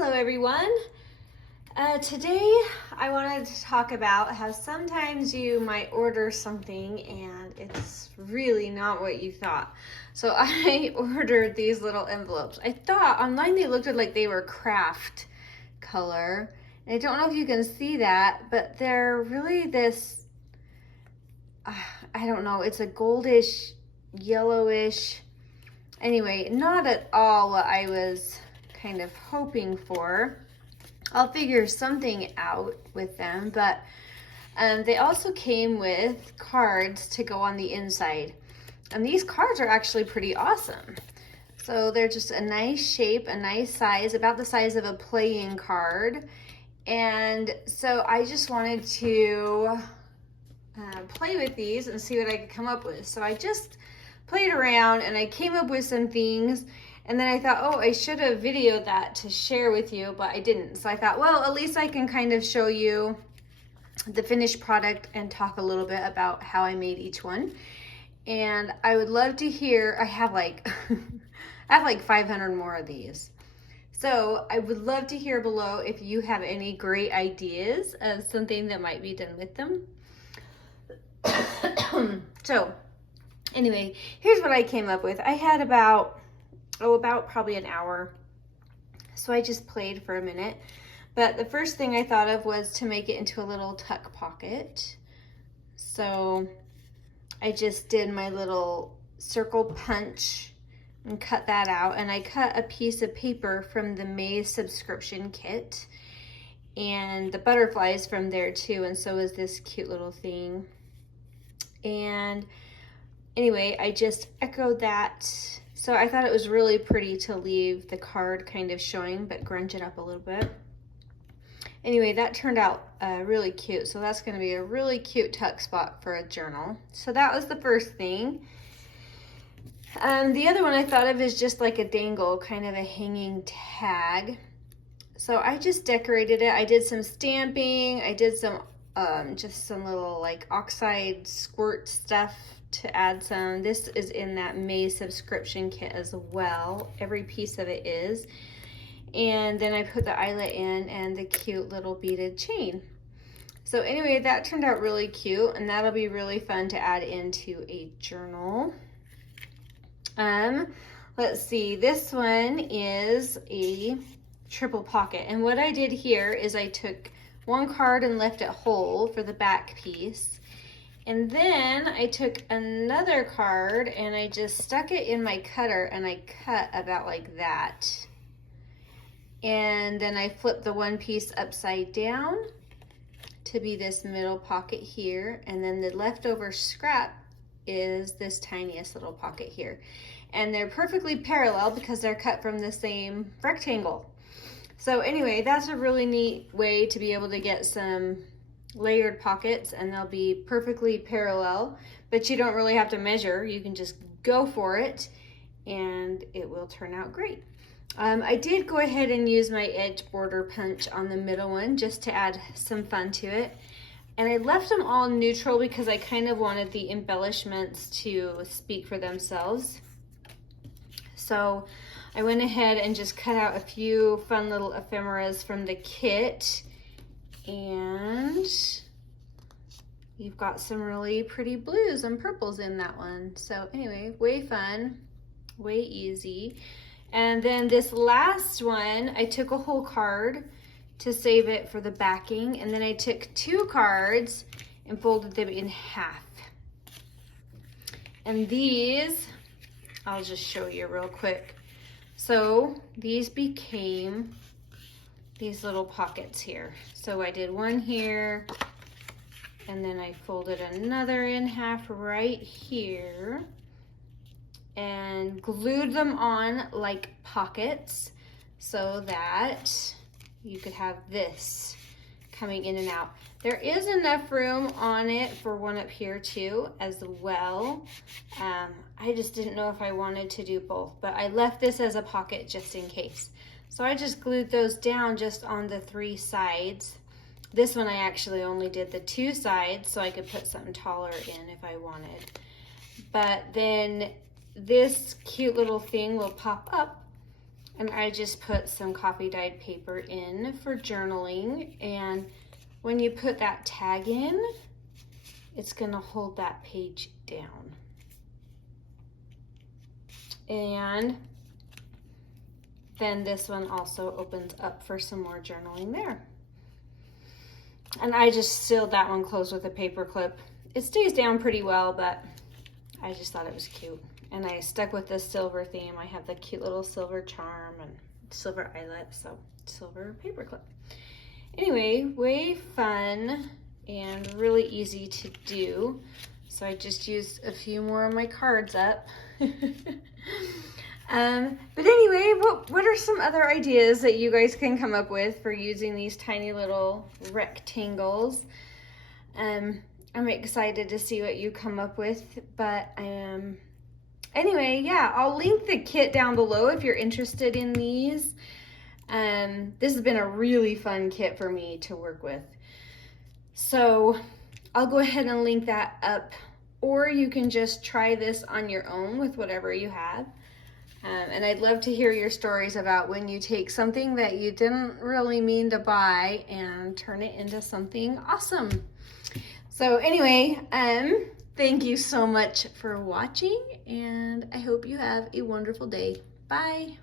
Hello everyone. Today I wanted to talk about how sometimes you might order something and it's really not what you thought. So I ordered these little envelopes. I thought online they looked like they were kraft color. And I don't know if you can see that, but they're really this, I don't know, it's a goldish, yellowish. Anyway, not at all what I was kind of hoping for. I'll figure something out with them, but they also came with cards to go on the inside. And these cards are actually pretty awesome. So they're just a nice shape, a nice size, about the size of a playing card. And so I just wanted to play with these and see what I could come up with. So I just played around and I came up with some things. And then I thought, oh, I should have videoed that to share with you, but I didn't. So I thought, well, at least I can kind of show you the finished product and talk a little bit about how I made each one. And I would love to hear, I have like 500 more of these. So I would love to hear below if you have any great ideas of something that might be done with them. So anyway, here's what I came up with. I had about probably an hour. So I just played for a minute. But the first thing I thought of was to make it into a little tuck pocket. So I just did my little circle punch and cut that out. And I cut a piece of paper from the May subscription kit. And the butterflies from there too. And so is this cute little thing. And anyway, I just echoed that. So I thought it was really pretty to leave the card kind of showing, but grunge it up a little bit. Anyway, that turned out really cute. So that's going to be a really cute tuck spot for a journal. So that was the first thing. The other one I thought of is just like a dangle, kind of a hanging tag. So I just decorated it. I did some stamping. I did some just some little like oxide squirt stuff to add some. This is in that May subscription kit as well. Every piece of it is. And then I put the eyelet in and the cute little beaded chain. So anyway, that turned out really cute and that'll be really fun to add into a journal. Let's see, this one is a triple pocket. And what I did here is I took one card and left it whole for the back piece. And then I took another card and I just stuck it in my cutter and I cut about like that. And then I flipped the one piece upside down to be this middle pocket here. And then the leftover scrap is this tiniest little pocket here. And they're perfectly parallel because they're cut from the same rectangle. So anyway, that's a really neat way to be able to get some layered pockets and they'll be perfectly parallel, but you don't really have to measure. You can just go for it and it will turn out great. I did go ahead and use my edge border punch on the middle one just to add some fun to it. And I left them all neutral because I kind of wanted the embellishments to speak for themselves. So I went ahead and just cut out a few fun little ephemeras from the kit. And you've got some really pretty blues and purples in that one. So anyway, way fun, way easy. And then this last one, I took a whole card to save it for the backing. And then I took two cards and folded them in half. And these, I'll just show you real quick. So these became these little pockets here. So I did one here and then I folded another in half right here and glued them on like pockets so that you could have this coming in and out. There is enough room on it for one up here too as well. I just didn't know if I wanted to do both, but I left this as a pocket just in case. So I just glued those down just on the three sides. This one I actually only did the two sides so I could put something taller in if I wanted. But then this cute little thing will pop up And I just put some coffee dyed paper in for journaling, and when you put that tag in, it's gonna hold that page down. And then this one also opens up for some more journaling there. And I just sealed that one closed with a paper clip. It stays down pretty well, but I just thought it was cute. And I stuck with this silver theme. I have the cute little silver charm and silver eyelet, so silver paper clip. Anyway, way fun and really easy to do. So I just used a few more of my cards up. But anyway, what are some other ideas that you guys can come up with for using these tiny little rectangles? I'm excited to see what you come up with, but anyway, yeah, I'll link the kit down below if you're interested in these. This has been a really fun kit for me to work with. So I'll go ahead and link that up, or you can just try this on your own with whatever you have. And I'd love to hear your stories about when you take something that you didn't really mean to buy and turn it into something awesome. So anyway, thank you so much for watching, and I hope you have a wonderful day. Bye.